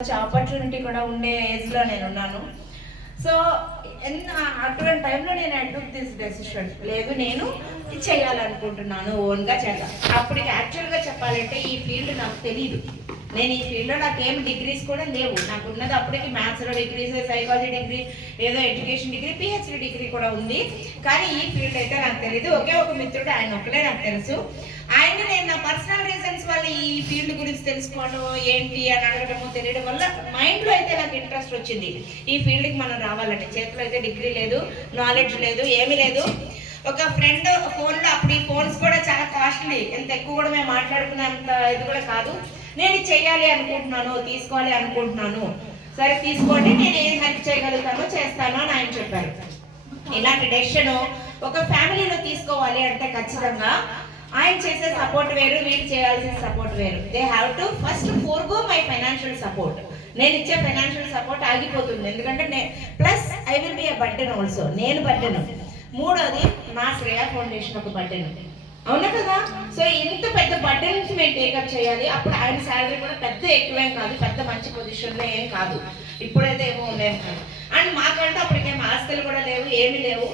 Opportunity కూడా ఉండే ఏజ్లో నేను ఉన్నాను. సో అటువంటి టైంలో నేను ఐ టుక్ దిస్ డెసిషన్, లేదు నేను చేయాలనుకుంటున్నాను, ఓన్గా చేయాలి. అప్పటికి యాక్చువల్గా చెప్పాలంటే ఈ ఫీల్డ్ నాకు తెలియదు. నేను ఈ ఫీల్డ్లో నాకేం డిగ్రీస్ కూడా లేవు. నాకు ఉన్నది అప్పటికి మ్యాథ్స్లో డిగ్రీస్, సైకాలజీ డిగ్రీ, ఏదో ఎడ్యుకేషన్ డిగ్రీ, పిహెచ్డి డిగ్రీ కూడా ఉంది. కానీ ఈ ఫీల్డ్ అయితే నాకు తెలియదు. ఒకే ఒక మిత్రుడు, ఆయన ఒకలే నాకు తెలుసు. ఆయన నేను నా పర్సనల్ రీజన్స్ వల్ల ఈ ఫీల్డ్ గురించి తెలుసుకోవడం ఏంటి అని అడగడము తెలియడం వల్ల మైండ్లో అయితే నాకు ఇంట్రెస్ట్ వచ్చింది. ఈ ఫీల్డ్కి మనం రావాలంటే చేతిలో అయితే డిగ్రీ లేదు, నాలెడ్జ్ లేదు, ఏమీ లేదు. ఒక ఫ్రెండ్ ఫోన్లో, అప్పుడు ఈ ఫోన్స్ కూడా చాలా కాస్ట్లీ, ఎంత ఎక్కువ కూడా మేము మాట్లాడుకున్నంత ఇది కూడా కాదు. నేను ఇది చేయాలి అనుకుంటున్నాను, తీసుకోవాలి అనుకుంటున్నాను. సరే తీసుకోండి, నేను ఏం హెల్ప్ చేయగలుగుతానో చేస్తాను అని ఆయన చెప్పారు. ఇలాంటి డెసిషన్ ఒక ఫ్యామిలీలో తీసుకోవాలి అంటే ఖచ్చితంగా ఆయన చేసే సపోర్ట్ వేరు, వీళ్ళు చేయాల్సిన సపోర్ట్ వేరు. They have to first forgo my financial support. నేను ఇచ్చే ఫైనాన్షియల్ సపోర్ట్ ఆగిపోతుంది, ఎందుకంటే plus I will be a burden also. నేను బర్డెన్. మూడోది నా శ్రేయ ఫౌండేషన్ ఒక బర్డెన్, అవునా కదా? సో ఇంత పెద్ద బర్డెన్ నుంచి మేము టేకప్ చేయాలి. అప్పుడు ఆయన శాలరీ కూడా పెద్ద ఎక్కువేం కాదు, పెద్ద మంచి పొజిషన్లో ఏం కాదు, ఇప్పుడైతే ఏమో ఉన్నాయేం కాదు. అండ్ మాకంటే అప్పటికేం ఆస్తులు కూడా లేవు, ఏమీ లేవు,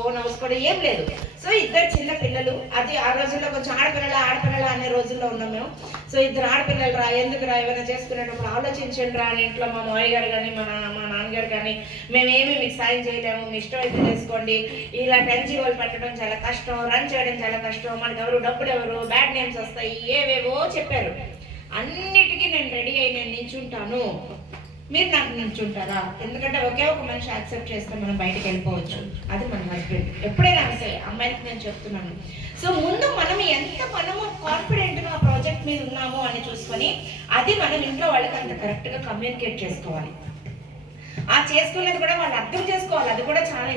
ఓన్ హౌస్ కూడా ఏం లేదు. సో ఇద్దరు చిన్న పిల్లలు, అది ఆ రోజుల్లో కొంచెం ఆడపిల్లల అనే రోజుల్లో ఉన్నాం మేము. సో ఇద్దరు ఆడపిల్లలు రా, ఎందుకు రా, ఏమైనా చేసుకునేటప్పుడు ఆలోచించండి రా అని ఇంట్లో మా మామయ్య గారు కానీ మా నాన్నగారు కానీ, మేమేమి మీకు సాయం చేయలేము, మీ ఇష్టం అయితే చేసుకోండి, ఇలాంటి ఎన్జిఓలు పెట్టడం చాలా కష్టం, రన్ చేయడం చాలా కష్టం, మనకు ఎవరు డబ్బులు ఎవరు, బ్యాడ్ నేమ్స్ వస్తాయి, ఏవేవో చెప్పారు. అన్నిటికీ నేను రెడీ అయి నేను నిల్చుంటాను, మీరు నాకు నిల్చుంటారా? ఎందుకంటే ఒకే ఒక మనిషి యాక్సెప్ట్ చేస్తే మనం బయటకు వెళ్ళిపోవచ్చు, అది మన హస్బెండ్. ఎప్పుడైనా అంతే, అమ్మాయికి నేను చెప్తున్నాను. సో ముందు మనము కాన్ఫిడెంట్గా ఆ ప్రాజెక్ట్ మీద ఉన్నాము అని చూసుకొని అది మనం ఇంట్లో వాళ్ళకి అంత కరెక్ట్గా కమ్యూనికేట్ చేసుకోవాలి. ఆ చేసుకునేది కూడా వాళ్ళు అర్థం చేసుకోవాలి, అది కూడా చాలా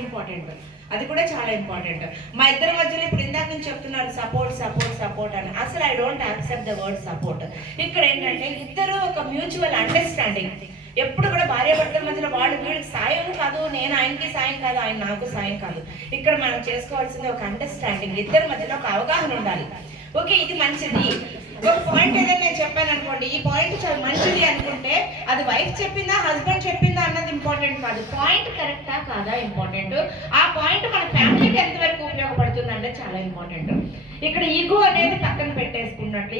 ఇంపార్టెంట్. మా ఇద్దరి మధ్యలో ఇప్పుడు ఇందాక నుంచి చెప్తున్నారు సపోర్ట్ అని. అసలు I don't accept the word support. ఇక్కడ ఏంటంటే ఇద్దరు ఒక మ్యూచువల్ అండర్స్టాండింగ్. ఎప్పుడు కూడా భార్యాభర్తల మధ్యలో వీళ్ళకి సాయం కాదు, నేను ఆయనకి సాయం కాదు, ఆయన నాకు సాయం కాదు. ఇక్కడ మనం చేసుకోవాల్సింది ఒక అండర్స్టాండింగ్, ఇద్దరి మధ్యలో ఒక అవగాహన ఉండాలి. ఓకే, ఇది మంచిది. ఒక పాయింట్ ఏదైనా నేను చెప్పాను అనుకోండి, ఈ పాయింట్ చాలా మంచిది అనుకుంటే అది వైఫ్ చెప్పిందా హస్బెండ్ చెప్పిందా అన్నది ఇంపార్టెంట్ కాదు, పాయింట్ కరెక్టా కాదా ఇంపార్టెంట్. ఆ పాయింట్ మన ఫ్యామిలీకి ఎంతవరకు ఉపయోగపడుతుంది అంటే చాలా ఇంపార్టెంట్. ఇక్కడ ఈగో అనేది పక్కన పెట్టేసుకున్నట్లు,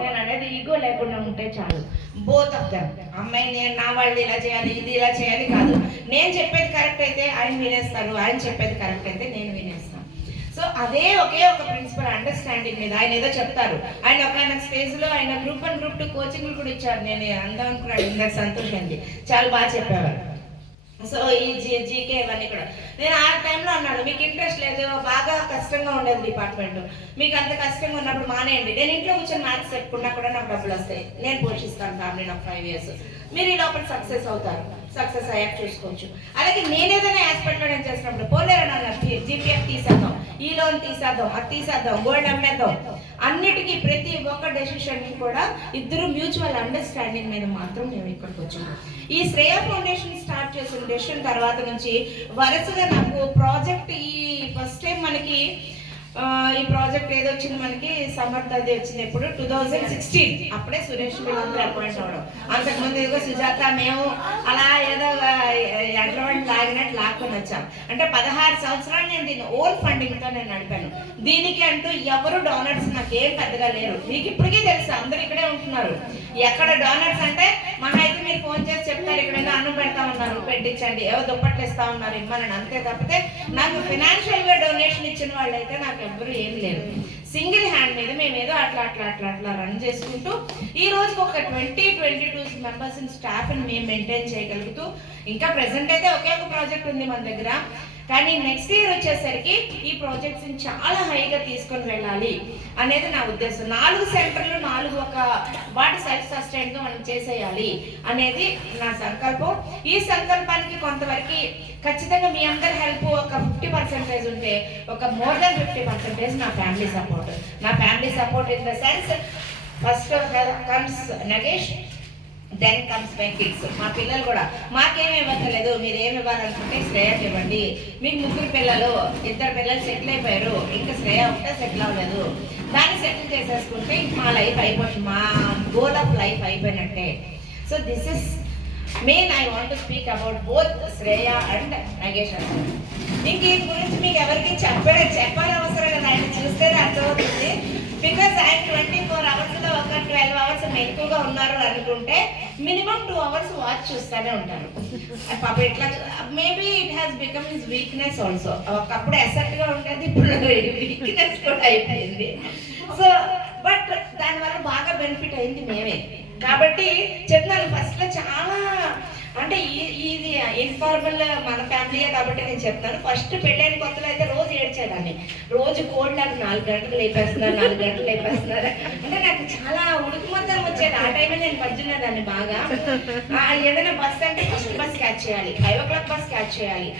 నేను అనేది ఈగో లేకుండా ఉంటే చాలు. బోత్ ఆఫ్ దెమ్, అమ్మాయి నేను నా వాళ్ళు ఇలా చేయాలి, ఇది ఇలా చేయాలి కాదు. నేను చెప్పేది కరెక్ట్ అయితే ఆయన వినేస్తారు, ఆయన చెప్పేది కరెక్ట్ అయితే నేను వినేస్తాను. సో అదే ఒకే ఒక ప్రిన్సిపల్ అండర్స్టాండింగ్ మీద ఆయన ఏదో చెప్తారు. ఆయన ఒక స్టేజ్లో ఆయన గ్రూప్ 1 గ్రూప్ 2 కోచింగ్లు కూడా ఇచ్చారు. నేను అందం అనుకున్నాడు, ఇందాక సంతోష్ అండి, చాలా బాగా చెప్పేవారు. సో ఈ జీకే ఇవన్నీ కూడా నేను ఆ టైంలో అన్నాడు, మీకు ఇంట్రెస్ట్ లేదు, బాగా కష్టంగా ఉండేది డిపార్ట్మెంట్, మీకు అంత కష్టంగా ఉన్నప్పుడు మానేయండి, నేను ఇంట్లో కూర్చొని మ్యాథ్స్ చెప్పుకున్నా కూడా నాకు డబ్బులు వస్తాయి, నేను పోషిస్తాను ఫ్యామిలీ ఒక 5 years, మీరు ఈ లోపల సక్సెస్ అవుతారు, సక్సెస్ అయ్యాక చూసుకోవచ్చు. అలాగే నేను ఏదైనా ఆస్పెక్ట్లో నేను చేసినప్పుడు పోలేరని అన్నారు, జీపీఎఫ్ తీసేద్దాం, ఈ లోన్ తీసేద్దాం, అది తీసేద్దాం, గోల్డ్ అమ్మేద్దాం, అన్నిటికీ ప్రతి ఒక్క డెసిషన్కి కూడా ఇద్దరు మ్యూచువల్ అండర్స్టాండింగ్ మీద మాత్రం మేము ఇక్కడికి వచ్చాము. ఈ శ్రేయ ఫౌండేషన్ స్టార్ట్ చేసిన డెసిషన్ తర్వాత నుంచి వరుసగా నాకు ప్రాజెక్ట్, ఈ ఫస్ట్ టైం మనకి ఈ ప్రాజెక్ట్ ఏదో వచ్చింది మనకి, సమర్థ అది వచ్చింది ఎప్పుడు 2016, అప్పుడే సురేష్ వీళ్ళందరూ అపాయింట్ అవ్వడం. అంతకుముందు ఏదో సుజాత మేము అలా ఏదో ఎంట్రమెంట్ లాగినట్టు లాక్కొని వచ్చాం. అంటే 16 సంవత్సరాలు నేను దీన్ని ఓన్ ఫండింగ్తో నేను నడిపాను. దీనికి అంటూ ఎవరు డోనర్స్ నాకేం పెద్దగా లేరు, మీకు ఇప్పటికీ తెలుసు, అందరూ ఇక్కడే ఉంటున్నారు. ఎక్కడ డోనర్స్ అంటే మహా అయితే మీరు ఫోన్ చేసి చెప్తారు, ఇక్కడ అన్నం పెడతా ఉన్నారు పెట్టించండి, ఏవో దుప్పట్లు ఇస్తా ఉన్నారు ఇమ్మని, అంతే తప్పితే నాకు ఫైనాన్షియల్గా డొనేషన్ ఇచ్చిన వాళ్ళు అయితే నాకు ఎవ్వరూ ఏమి లేరు. సింగిల్ హ్యాండ్ మీద మేము ఏదో అట్లా రన్ చేసుకుంటూ ఈ రోజుకి ఒక 20-22 మెంబర్స్ స్టాఫ్ని మేము మెయింటైన్ చేయగలుగుతూ, ఇంకా ప్రెసెంట్ అయితే ఒకే ఒక ప్రాజెక్ట్ ఉంది మన దగ్గర. కానీ నెక్స్ట్ ఇయర్ వచ్చేసరికి ఈ ప్రాజెక్ట్స్ని చాలా హైగా తీసుకొని వెళ్ళాలి అనేది నా ఉద్దేశం. 4 సెంటర్లు 4 ఒక వాటి సెల్ఫ్ సస్టైన్గా మనం చేసేయాలి అనేది నా సంకల్పం. ఈ సంకల్పానికి కొంతవరకు ఖచ్చితంగా మీ అందరి హెల్ప్ ఒక 50% ఉంటే, ఒక మోర్ దెన్ 50% నా family support in the sense, first comes Nagesh, then comes my kids. మా పిల్లలు కూడా మాకేమి ఇవ్వట్లేదు, మీరు ఏమి ఇవ్వాలనుకుంటే శ్రేయకి ఇవ్వండి. మీకు 3 పిల్లలు, 2 పిల్లలు సెటిల్ అయిపోయారు, ఇంకా శ్రేయ ఉంటే సెటిల్ అవ్వలేదు, దాన్ని సెటిల్ చేసేసుకుంటే మా లైఫ్ అయిపోతుంది, మా గోల్ ఆఫ్ లైఫ్ అయిపోయినట్టే. So this is main I want to speak about both Shreya and Nagesh అన్న. ఇంక ఈ గురించి మీకు ఎవరికి చెప్పాలి అవసరం లేదు, ఆయన చూస్తేనే అర్థమవుతుంది. బికాజ్ ఆయన 24 అవర్స్లో ఒక 12 అవర్స్ ఎక్కువగా ఉన్నారు అనుకుంటే మినిమం 2 అవర్స్ వాచ్ చూస్తూనే ఉంటారు. పాప ఇట్లా maybe it has become his weakness also. ఒకప్పుడు అసెట్గా ఉండేది, ఇప్పుడు వీక్నెస్ కూడా అయిపోయింది. సో బట్ దానివల్ల బాగా బెనిఫిట్ అయింది మేమే. కాబట్టి చెప్తున్నాను ఫస్ట్లో చాలా అంటే ఇది ఇన్ఫార్మల్ మన ఫ్యామిలీయే కాబట్టి నేను చెప్తాను. ఫస్ట్ పెళ్ళైన కొత్తలో అయితే రోజు ఏడ్చేదాన్ని, రోజు కోడ్ నాకు 4 గంటలు లేపేస్తున్నారు, 4 గంటలు లేపేస్తున్నారు అంటే నాకు చాలా ఉడుకుమంతం వచ్చేది. ఆ టైమే నేను పద్దున్నదాన్ని బాగా. ఏదైనా బస్ అంటే ఫస్ట్ బస్ క్యాచ్ చేయాలి, 5 o'clock బస్ క్యాచ్ చేయాలి,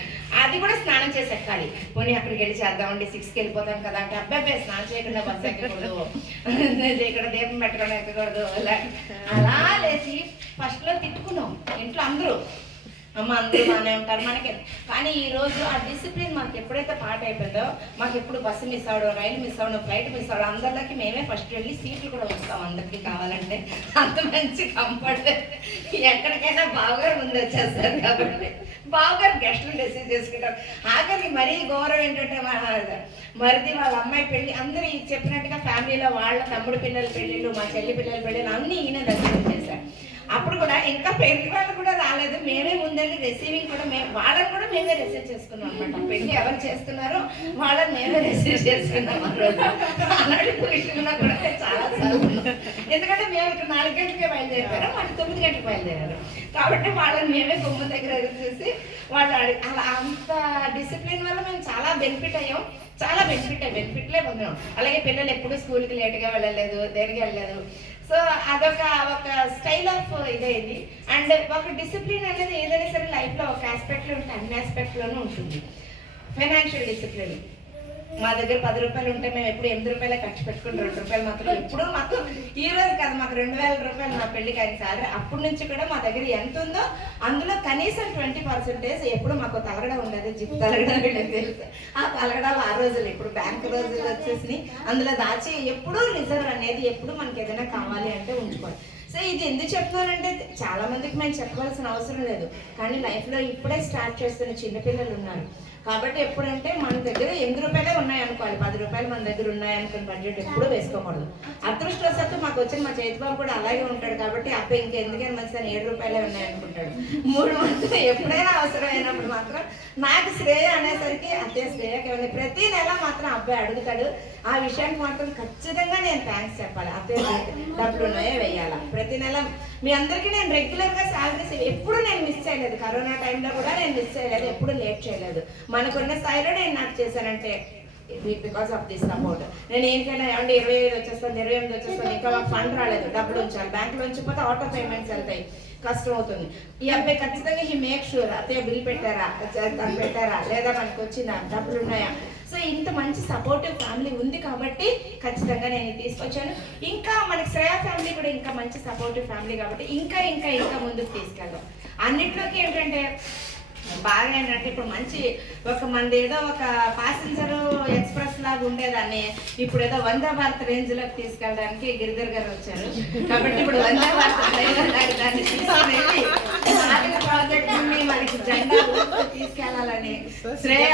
అది కూడా స్నానం చేసి ఎక్కాలి. పోనీ అక్కడికి వెళ్ళి చేద్దామండి 6కి వెళ్ళిపోతాం కదా అంటే అబ్బాయి స్నానం చేయకుండా బస్సు ఎక్కకూడదు, ఇక్కడ దీపం పెట్టకుండా ఎక్కకూడదు. అలా లేచి ఫస్ట్లో తిట్టుకున్నాం ఇంట్లో అందరూ, అమ్మ అందరూ బాగానే ఉంటారు మనకి. కానీ ఈరోజు ఆ డిసిప్లిన్ మాకు ఎప్పుడైతే పాట అయిపోయిందో, మాకు ఎప్పుడు బస్సు మిస్ అవ్వడం, రైలు మిస్ అవ్వడం, ఫ్లైట్ మిస్ అవ్వడం, అందరికీ మేమే ఫస్ట్ వెళ్ళి సీట్లు కూడా వస్తాం అందరికీ కావాలంటే. అంత మంచి కంఫర్ట్. ఎక్కడికైనా బావగారు ముందు వచ్చేస్తారు కాబట్టి బావగారు గెస్టులు రిసీవ్ చేసుకుంటారు. ఆఖరికి మరీ గౌరవం ఏంటంటే మరిది వాళ్ళ అమ్మాయి పెళ్ళి అందరూ చెప్పినట్టుగా ఫ్యామిలీలో వాళ్ళ తమ్ముడు పిల్లల పెళ్ళిళ్ళు, మా చెల్లి పిల్లల పెళ్ళిళ్ళు అన్నీ ఈయన దర్శనం చేశారు. అప్పుడు కూడా ఇంకా పెళ్లి వాళ్ళు కూడా రాలేదు, మేమే ముందండి రిసీవింగ్ కూడా వాళ్ళని కూడా మేమే రిసీవ్ చేసుకున్నాం అనమాట. పెళ్లి ఎవరు చేస్తున్నారో వాళ్ళని మేమే రిసీవ్ చేసుకున్నాం. అలాంటి పొజిషన్లో కూడా చాలా ఎందుకంటే మేము ఇక్కడ 4 గంటలకే బయలుదేరారు, వాళ్ళు 9 గంటలకు బయలుదేరారు. కాబట్టి వాళ్ళని మేమే గుమ్మ దగ్గర చూసి వాళ్ళు అలా అంత డిసిప్లిన్ వల్ల మేము చాలా బెనిఫిట్ అయ్యాం. చాలా బెనిఫిట్లే పొందాం. అలాగే పిల్లలు ఎప్పుడు స్కూల్కి లేట్గా వెళ్ళలేదు, దేనికి వెళ్ళలేదు. సో అదొక స్టైల్ ఆఫ్ ఇదైంది. అండ్ ఒక డిసిప్లిన్ అనేది ఏదైనా సరే లైఫ్లో ఒక ఆస్పెక్ట్లో ఉంటుంది, అన్ని ఆస్పెక్ట్లోనూ ఉంటుంది. ఫైనాన్షియల్ డిసిప్లిన్ మా దగ్గర 10 రూపాయలు ఉంటే మేము ఎప్పుడు 8 రూపాయలే ఖర్చు పెట్టుకుని 2 రూపాయలు మాత్రం ఎప్పుడు మాకు ఈ రోజు కాదు, మాకు 2000 రూపాయలు నా పెళ్లికి అయిన సార్. అప్పటి నుంచి కూడా మా దగ్గర ఎంత ఉందో అందులో కనీసం 20% ఎప్పుడు మాకు తలగడ ఉండదు, జిప్ తలగడ తెలుసు. ఆ తలగడాలు ఆ రోజులు ఇప్పుడు బ్యాంక్ రోజులు వచ్చేసి అందులో దాచి ఎప్పుడూ రిజర్వ్ అనేది ఎప్పుడు మనకి ఏదైనా కావాలి అంటే ఉంచుకోవాలి. సో ఇది ఎందుకు చెప్తున్నానంటే చాలా మందికి మేము చెప్పవలసిన అవసరం లేదు, కానీ లైఫ్లో ఇప్పుడే స్టార్ట్ చేస్తున్న చిన్నపిల్లలు ఉన్నారు. కాబట్టి ఎప్పుడంటే మన దగ్గర 8 రూపాయలే ఉన్నాయనుకోవాలి, 10 రూపాయలు మన దగ్గర ఉన్నాయనుకుని బడ్జెట్ ఎప్పుడూ వేసుకోకూడదు. అదృష్టవశాత్తు మాకు వచ్చిన మా చేతిబాబు కూడా అలాగే ఉంటాడు కాబట్టి అబ్బాయి ఇంకెందుకని మంచిదని 7 రూపాయలే ఉన్నాయనుకుంటాడు. 3 మంత్స్ ఎప్పుడైనా అవసరమైనప్పుడు మాత్రం నాకు శ్రేయ అనేసరికి అదే శ్రేయకి ఏమైనా ప్రతి నెల మాత్రం అబ్బాయి అడుగుతాడు. ఆ విషయానికి మాత్రం ఖచ్చితంగా నేను థ్యాంక్స్ చెప్పాలి. అదే డబ్బులు ఉన్నాయో వెయ్యాలా ప్రతి నెల. మీ అందరికీ నేను రెగ్యులర్గా శాలరీస్ ఎప్పుడు నేను మిస్ చేయలేదు, కరోనా టైంలో కూడా నేను మిస్ చేయలేదు, ఎప్పుడు లేట్ చేయలేదు. మనకున్న స్థాయిలో నేను నాకు చేశానంటే బికాస్ ఆఫ్ దిస్ సపోర్ట్. నేను ఏంటైనా ఏమంటే 25 వచ్చేస్తాను, 28 వచ్చేస్తాను, ఇంకా మాకు ఫండ్ రాలేదు, డబ్బులు ఉంచాలి, బ్యాంకులో ఉంచిపోతే ఆటో పేమెంట్స్ వెళ్తాయి, కష్టం అవుతుంది. ఈ అబ్బాయి ఖచ్చితంగా హీ మేక్ షూర్ అత్తయ్య బిల్ పెట్టారా, లేదా మనకు వచ్చిందా, డబ్బులు ఉన్నాయా. సో ఇంత మంచి సపోర్టివ్ ఫ్యామిలీ ఉంది కాబట్టి ఖచ్చితంగా నేను తీసుకొచ్చాను. ఇంకా మనకి శ్రేయ ఫ్యామిలీ కూడా ఇంకా మంచి సపోర్టివ్ ఫ్యామిలీ కాబట్టి ఇంకా ఇంకా ఇంకా ముందుకు తీసుకెళ్దాం. అన్నిట్లోకి ఏంటంటే బాగా ఏంటంటే ఇప్పుడు మంచి మనది ఏదో ఒక ప్యాసింజర్ ఎక్స్ప్రెస్ లాగా ఉండేదాన్ని ఇప్పుడు ఏదో వందే భారత్ రేంజ్ లోకి తీసుకెళ్ళడానికి గిరిధర్ గారు వచ్చారు. కాబట్టి ఇప్పుడు వందే భారత్ దాన్ని తీసుకెళ్ళి ప్రాజెక్ట్ మనకి జెండా తీసుకెళ్లాలని శ్రేయ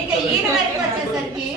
ఇంకా ఈయన వరకు వచ్చేసరికి